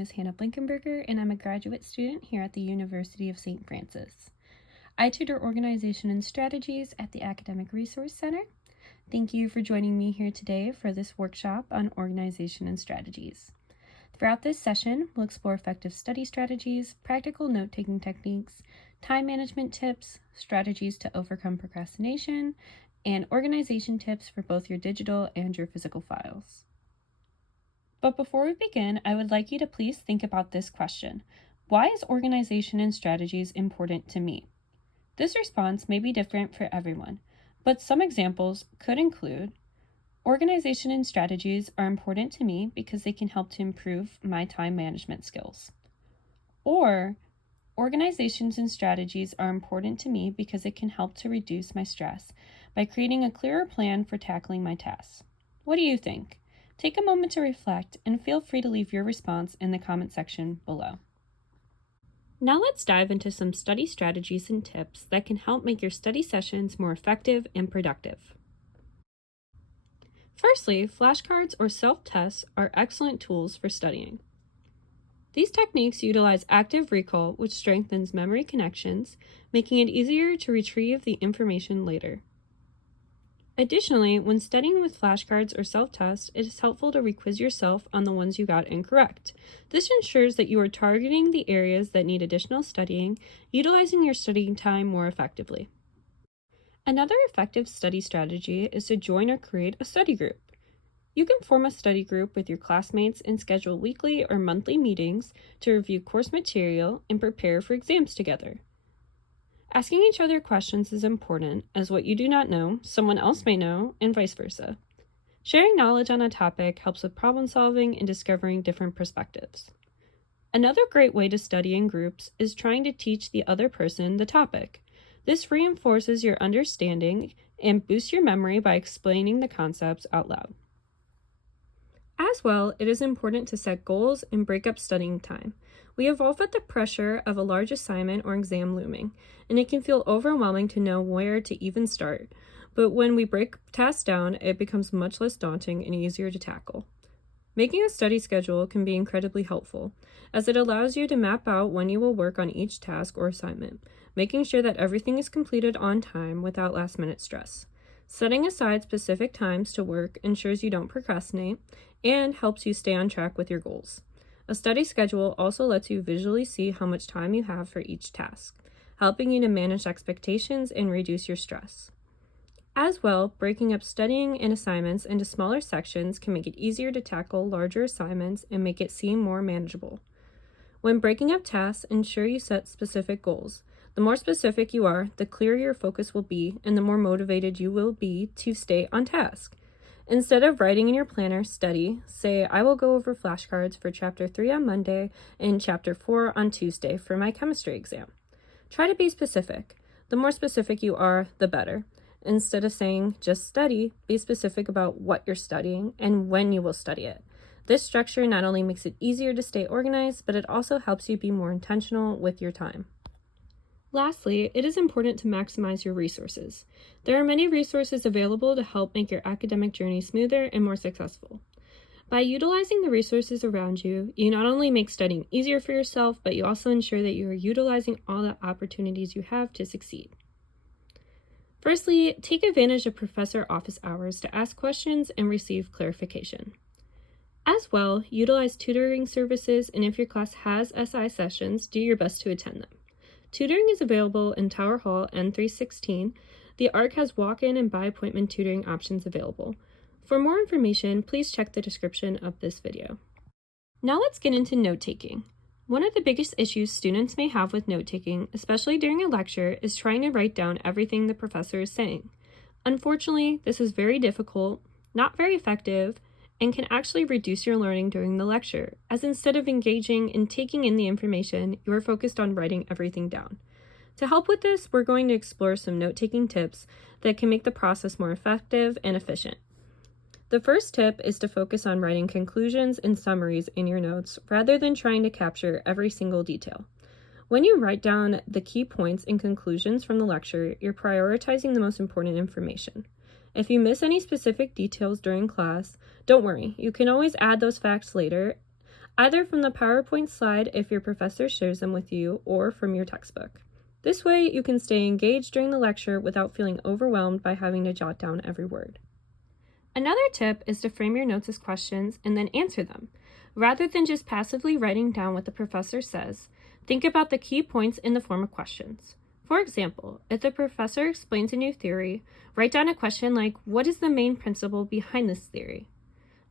name is Hannah Blinkenberger, and I'm a graduate student here at the University of St. Francis. I tutor organization and strategies at the Academic Resource Center. Thank you for joining me here today for this workshop on organization and strategies. Throughout this session, we'll explore effective study strategies, practical note-taking techniques, time management tips, strategies to overcome procrastination, and organization tips for both your digital and your physical files. But before we begin, I would like you to please think about this question. Why is organization and strategies important to me? This response may be different for everyone, but some examples could include: organization and strategies are important to me because they can help to improve my time management skills. Or, organizations and strategies are important to me because it can help to reduce my stress by creating a clearer plan for tackling my tasks. What do you think? Take a moment to reflect and feel free to leave your response in the comment section below. Now let's dive into some study strategies and tips that can help make your study sessions more effective and productive. Firstly, flashcards or self-tests are excellent tools for studying. These techniques utilize active recall, which strengthens memory connections, making it easier to retrieve the information later. Additionally, when studying with flashcards or self-tests, it is helpful to requiz yourself on the ones you got incorrect. This ensures that you are targeting the areas that need additional studying, utilizing your studying time more effectively. Another effective study strategy is to join or create a study group. You can form a study group with your classmates and schedule weekly or monthly meetings to review course material and prepare for exams together. Asking each other questions is important, as what you do not know, someone else may know, and vice versa. Sharing knowledge on a topic helps with problem solving and discovering different perspectives. Another great way to study in groups is trying to teach the other person the topic. This reinforces your understanding and boosts your memory by explaining the concepts out loud. As well, it is important to set goals and break up studying time. We evolve at the pressure of a large assignment or exam looming, and it can feel overwhelming to know where to even start. But when we break tasks down, it becomes much less daunting and easier to tackle. Making a study schedule can be incredibly helpful, as it allows you to map out when you will work on each task or assignment, making sure that everything is completed on time without last-minute stress. Setting aside specific times to work ensures you don't procrastinate and helps you stay on track with your goals. A study schedule also lets you visually see how much time you have for each task, helping you to manage expectations and reduce your stress. As well, breaking up studying and assignments into smaller sections can make it easier to tackle larger assignments and make it seem more manageable. When breaking up tasks, ensure you set specific goals. The more specific you are, the clearer your focus will be, and the more motivated you will be to stay on task. Instead of writing in your planner, study, say, I will go over flashcards for Chapter 3 on Monday and Chapter 4 on Tuesday for my chemistry exam. Try to be specific. The more specific you are, the better. Instead of saying, just study, be specific about what you're studying and when you will study it. This structure not only makes it easier to stay organized, but it also helps you be more intentional with your time. Lastly, it is important to maximize your resources. There are many resources available to help make your academic journey smoother and more successful. By utilizing the resources around you, you not only make studying easier for yourself, but you also ensure that you are utilizing all the opportunities you have to succeed. Firstly, take advantage of professor office hours to ask questions and receive clarification. As well, utilize tutoring services, and if your class has SI sessions, do your best to attend them. Tutoring is available in Tower Hall N316. The ARC has walk-in and by-appointment tutoring options available. For more information, please check the description of this video. Now let's get into note-taking. One of the biggest issues students may have with note-taking, especially during a lecture, is trying to write down everything the professor is saying. Unfortunately, this is very difficult, not very effective, and can actually reduce your learning during the lecture, as instead of engaging in taking in the information, you are focused on writing everything down. To help with this, we're going to explore some note-taking tips that can make the process more effective and efficient. The first tip is to focus on writing conclusions and summaries in your notes rather than trying to capture every single detail. When you write down the key points and conclusions from the lecture, you're prioritizing the most important information. If you miss any specific details during class, don't worry, you can always add those facts later. either from the PowerPoint slide if your professor shares them with you or from your textbook. This way, you can stay engaged during the lecture without feeling overwhelmed by having to jot down every word. Another tip is to frame your notes as questions and then answer them. Rather than just passively writing down what the professor says, think about the key points in the form of questions. For example, if the professor explains a new theory, write down a question like, what is the main principle behind this theory?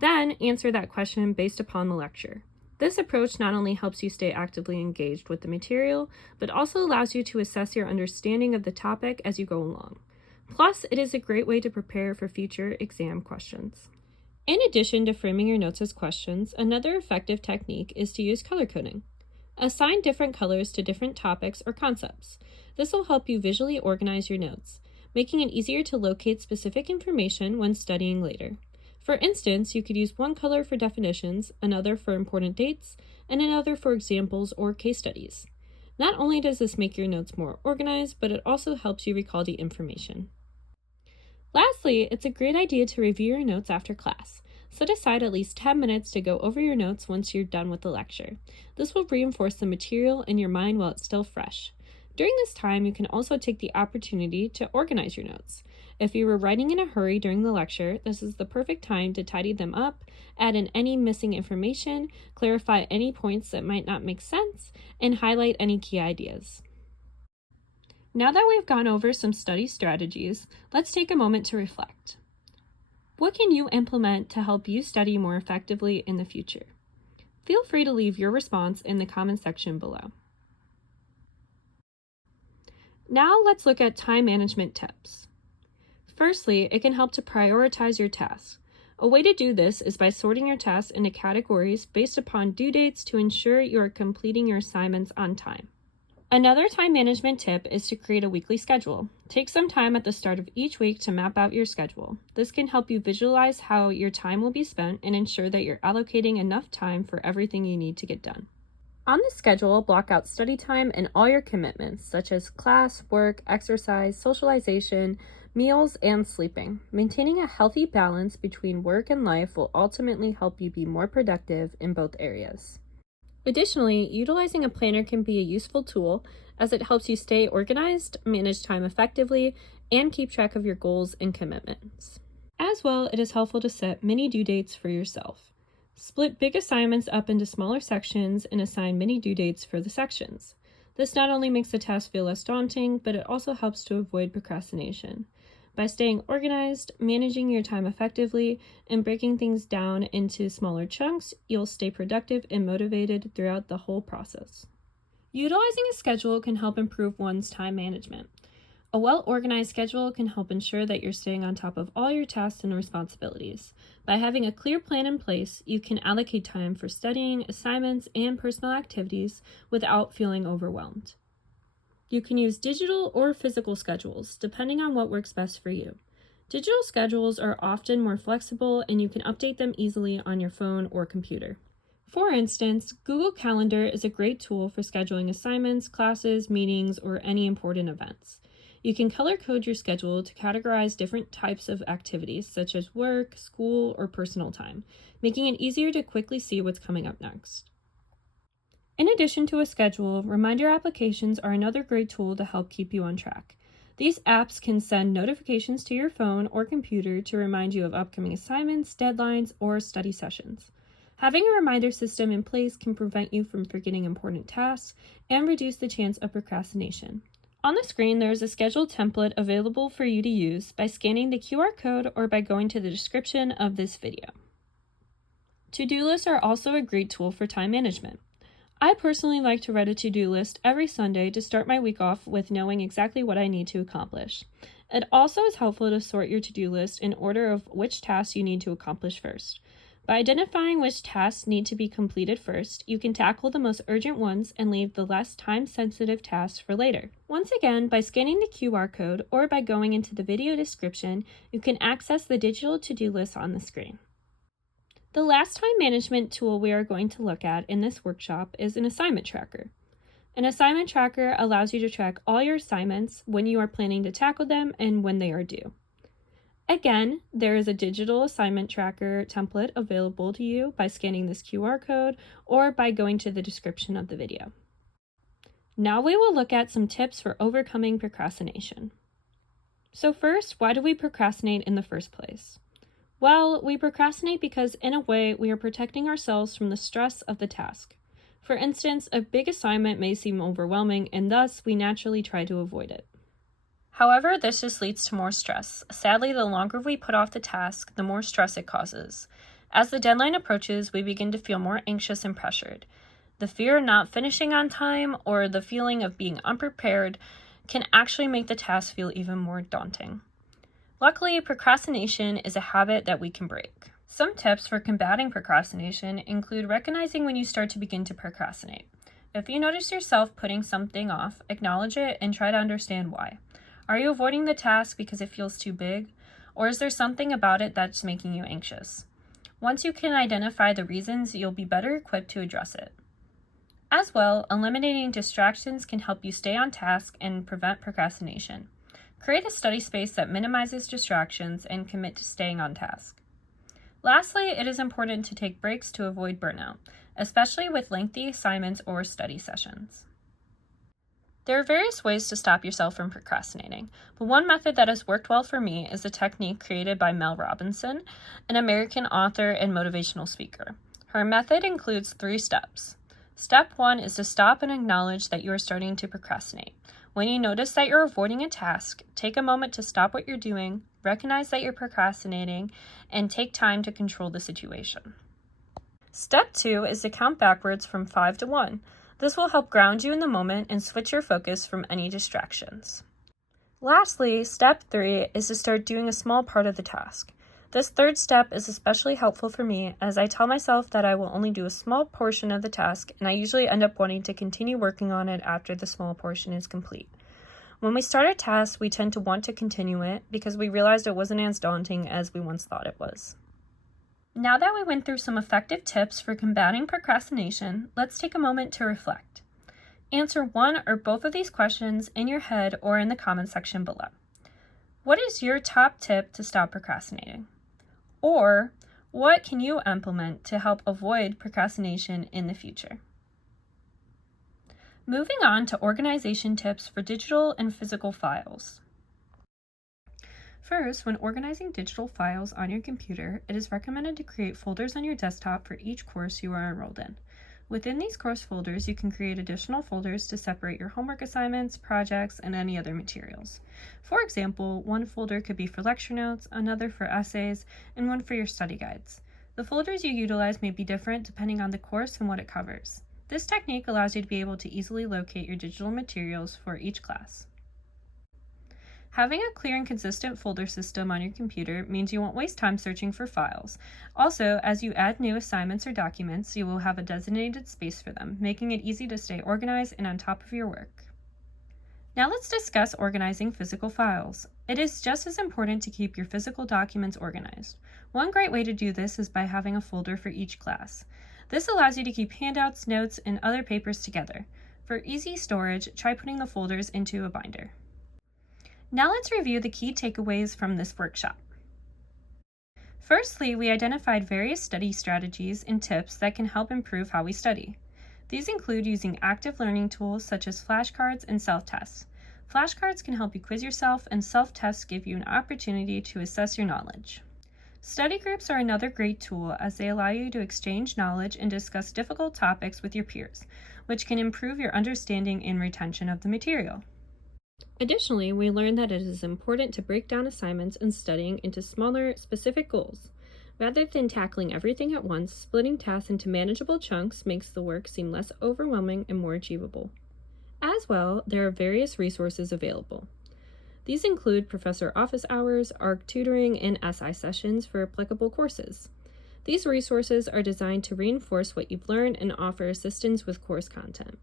Then answer that question based upon the lecture. This approach not only helps you stay actively engaged with the material, but also allows you to assess your understanding of the topic as you go along. Plus, it is a great way to prepare for future exam questions. In addition to framing your notes as questions, another effective technique is to use color coding. Assign different colors to different topics or concepts. This will help you visually organize your notes, making it easier to locate specific information when studying later. For instance, you could use one color for definitions, another for important dates, and another for examples or case studies. Not only does this make your notes more organized, but it also helps you recall the information. Lastly, it's a great idea to review your notes after class. Set aside at least 10 minutes to go over your notes once you're done with the lecture. This will reinforce the material in your mind while it's still fresh. During this time, you can also take the opportunity to organize your notes. If you were writing in a hurry during the lecture, this is the perfect time to tidy them up, add in any missing information, clarify any points that might not make sense, and highlight any key ideas. Now that we've gone over some study strategies, let's take a moment to reflect. What can you implement to help you study more effectively in the future? Feel free to leave your response in the comment section below. Now let's look at time management tips. Firstly, it can help to prioritize your tasks. A way to do this is by sorting your tasks into categories based upon due dates to ensure you are completing your assignments on time. Another time management tip is to create a weekly schedule. Take some time at the start of each week to map out your schedule. This can help you visualize how your time will be spent and ensure that you're allocating enough time for everything you need to get done. On the schedule, block out study time and all your commitments, such as class, work, exercise, socialization, meals, and sleeping. Maintaining a healthy balance between work and life will ultimately help you be more productive in both areas. Additionally, utilizing a planner can be a useful tool as it helps you stay organized, manage time effectively, and keep track of your goals and commitments. As well, it is helpful to set mini due dates for yourself. Split big assignments up into smaller sections and assign mini due dates for the sections. This not only makes the task feel less daunting, but it also helps to avoid procrastination. By staying organized, managing your time effectively, and breaking things down into smaller chunks, you'll stay productive and motivated throughout the whole process. Utilizing a schedule can help improve one's time management. A well-organized schedule can help ensure that you're staying on top of all your tasks and responsibilities. By having a clear plan in place, you can allocate time for studying, assignments, and personal activities without feeling overwhelmed. You can use digital or physical schedules, depending on what works best for you. Digital schedules are often more flexible and you can update them easily on your phone or computer. For instance, Google Calendar is a great tool for scheduling assignments, classes, meetings, or any important events. You can color code your schedule to categorize different types of activities, such as work, school, or personal time, making it easier to quickly see what's coming up next. In addition to a schedule, reminder applications are another great tool to help keep you on track. These apps can send notifications to your phone or computer to remind you of upcoming assignments, deadlines, or study sessions. Having a reminder system in place can prevent you from forgetting important tasks and reduce the chance of procrastination. On the screen, there is a schedule template available for you to use by scanning the QR code or by going to the description of this video. To-do lists are also a great tool for time management. I personally like to write a to-do list every Sunday to start my week off with knowing exactly what I need to accomplish. It also is helpful to sort your to-do list in order of which tasks you need to accomplish first. By identifying which tasks need to be completed first, you can tackle the most urgent ones and leave the less time-sensitive tasks for later. Once again, by scanning the QR code or by going into the video description, you can access the digital to-do list on the screen. The last time management tool we are going to look at in this workshop is an assignment tracker. An assignment tracker allows you to track all your assignments, when you are planning to tackle them, and when they are due. Again, there is a digital assignment tracker template available to you by scanning this QR code or by going to the description of the video. Now we will look at some tips for overcoming procrastination. So first, why do we procrastinate in the first place? Well, we procrastinate because in a way we are protecting ourselves from the stress of the task. For instance, a big assignment may seem overwhelming and thus we naturally try to avoid it. However, this just leads to more stress. Sadly, the longer we put off the task, the more stress it causes. As the deadline approaches, we begin to feel more anxious and pressured. The fear of not finishing on time or the feeling of being unprepared can actually make the task feel even more daunting. Luckily, procrastination is a habit that we can break. Some tips for combating procrastination include recognizing when you start to begin to procrastinate. If you notice yourself putting something off, acknowledge it and try to understand why. Are you avoiding the task because it feels too big? Or is there something about it that's making you anxious? Once you can identify the reasons, you'll be better equipped to address it. As well, eliminating distractions can help you stay on task and prevent procrastination. Create a study space that minimizes distractions and commit to staying on task. Lastly, it is important to take breaks to avoid burnout, especially with lengthy assignments or study sessions. There are various ways to stop yourself from procrastinating, but one method that has worked well for me is a technique created by Mel Robinson, an American author and motivational speaker. Her method includes 3 steps. Step 1 is to stop and acknowledge that you are starting to procrastinate. When you notice that you're avoiding a task, take a moment to stop what you're doing, recognize that you're procrastinating, and take time to control the situation. Step 2 is to count backwards from 5 to 1. This will help ground you in the moment and switch your focus from any distractions. Lastly, step 3 is to start doing a small part of the task. This 3rd step is especially helpful for me as I tell myself that I will only do a small portion of the task and I usually end up wanting to continue working on it after the small portion is complete. When we start a task, we tend to want to continue it because we realized it wasn't as daunting as we once thought it was. Now that we went through some effective tips for combating procrastination, let's take a moment to reflect. Answer one or both of these questions in your head or in the comment section below. What is your top tip to stop procrastinating? Or, what can you implement to help avoid procrastination in the future? Moving on to organization tips for digital and physical files. First, when organizing digital files on your computer, it is recommended to create folders on your desktop for each course you are enrolled in. Within these course folders, you can create additional folders to separate your homework assignments, projects, and any other materials. For example, one folder could be for lecture notes, another for essays, and one for your study guides. The folders you utilize may be different depending on the course and what it covers. This technique allows you to be able to easily locate your digital materials for each class. Having a clear and consistent folder system on your computer means you won't waste time searching for files. Also, as you add new assignments or documents, you will have a designated space for them, making it easy to stay organized and on top of your work. Now let's discuss organizing physical files. It is just as important to keep your physical documents organized. One great way to do this is by having a folder for each class. This allows you to keep handouts, notes, and other papers together. For easy storage, try putting the folders into a binder. Now let's review the key takeaways from this workshop. Firstly, we identified various study strategies and tips that can help improve how we study. These include using active learning tools such as flashcards and self-tests. Flashcards can help you quiz yourself, and self-tests give you an opportunity to assess your knowledge. Study groups are another great tool as they allow you to exchange knowledge and discuss difficult topics with your peers, which can improve your understanding and retention of the material. Additionally, we learned that it is important to break down assignments and studying into smaller, specific goals. Rather than tackling everything at once, splitting tasks into manageable chunks makes the work seem less overwhelming and more achievable. As well, there are various resources available. These include professor office hours, ARC tutoring, and SI sessions for applicable courses. These resources are designed to reinforce what you've learned and offer assistance with course content.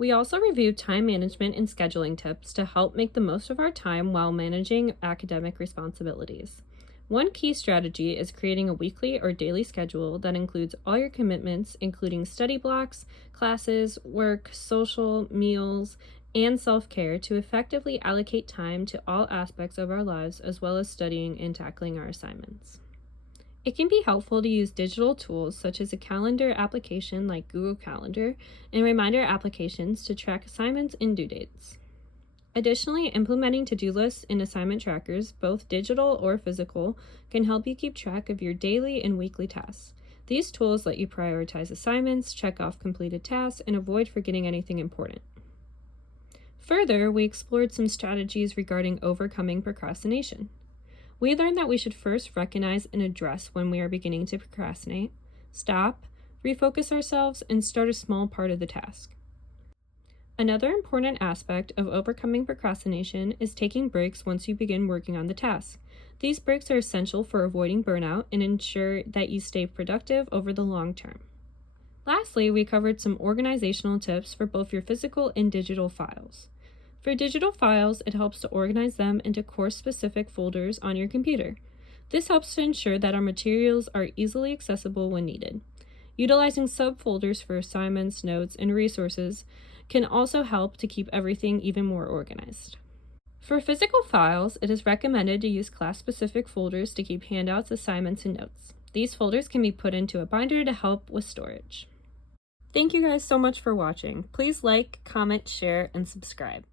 We also reviewed time management and scheduling tips to help make the most of our time while managing academic responsibilities. One key strategy is creating a weekly or daily schedule that includes all your commitments, including study blocks, classes, work, social, meals, and self-care to effectively allocate time to all aspects of our lives as well as studying and tackling our assignments. It can be helpful to use digital tools such as a calendar application like Google Calendar and reminder applications to track assignments and due dates. Additionally, implementing to-do lists and assignment trackers, both digital or physical, can help you keep track of your daily and weekly tasks. These tools let you prioritize assignments, check off completed tasks, and avoid forgetting anything important. Further, we explored some strategies regarding overcoming procrastination. We learned that we should first recognize and address when we are beginning to procrastinate, stop, refocus ourselves, and start a small part of the task. Another important aspect of overcoming procrastination is taking breaks once you begin working on the task. These breaks are essential for avoiding burnout and ensure that you stay productive over the long term. Lastly, we covered some organizational tips for both your physical and digital files. For digital files, it helps to organize them into course-specific folders on your computer. This helps to ensure that our materials are easily accessible when needed. Utilizing subfolders for assignments, notes, and resources can also help to keep everything even more organized. For physical files, it is recommended to use class-specific folders to keep handouts, assignments, and notes. These folders can be put into a binder to help with storage. Thank you guys so much for watching. Please like, comment, share, and subscribe.